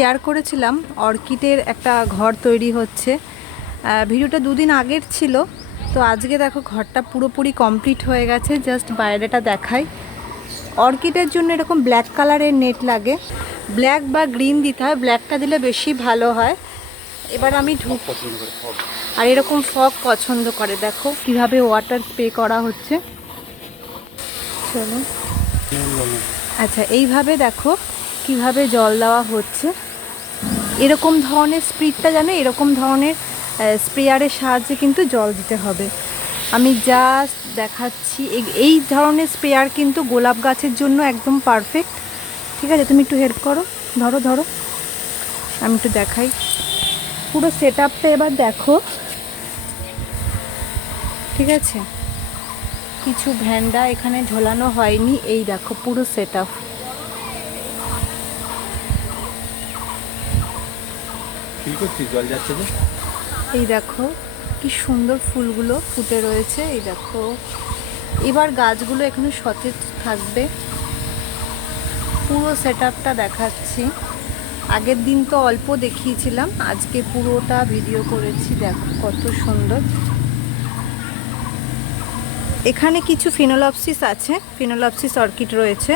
Share করেছিলাম অর্কিডের একটা ঘর তৈরি হচ্ছে। ভিডিওটা দুদিন আগের ছিল, তো আজকে দেখো ঘরটা পুরোপুরি কমপ্লিট হয়ে গেছে। জাস্ট বাইরেটা দেখাই। অর্কিডের জন্য এরকম ব্ল্যাক কালারের নেট লাগে, ব্ল্যাক বা গ্রিন দিতে হয়, ব্ল্যাকটা দিলে বেশি ভালো হয়। এবার আমি আর এরকম ফগ পছন্দ করে। দেখো কিভাবে ওয়াটার স্প্রে করা হচ্ছে। চলো, আচ্ছা এইভাবে দেখো কিভাবে জল দেওয়া হচ্ছে। এরকম ধরনের স্প্রিটটা জানো, এরকম ধরনের স্প্রেয়ারের সাহায্যে কিন্তু জল দিতে হবে। আমি জাস্ট দেখাচ্ছি। এই ধরনের স্প্রেয়ার কিন্তু গোলাপ গাছের জন্য একদম পারফেক্ট। ঠিক আছে, তুমি একটু হেল্প করো, ধরো ধরো, আমি একটু দেখাই পুরো সেট আপটা। এবার দেখো, ঠিক আছে, কিছু ভ্যান্ডা এখানে ঝোলানো হয়নি। এই দেখো পুরো সেট আপ। জল যাচ্ছে তো। এই দেখো কি সুন্দর ফুলগুলো ফুটে রয়েছে। এই দেখো, এবার গাছগুলো এখানে সতেজ থাকবে। পুরো সেট আপটা দেখাচ্ছি। আগের দিন তো অল্প দেখিয়েছিলাম, আজকে পুরোটা ভিডিও করেছি। দেখো কত সুন্দর। এখানে কিছু ফিনোলপসিস আছে, ফিনোলপসিস অর্কিড রয়েছে।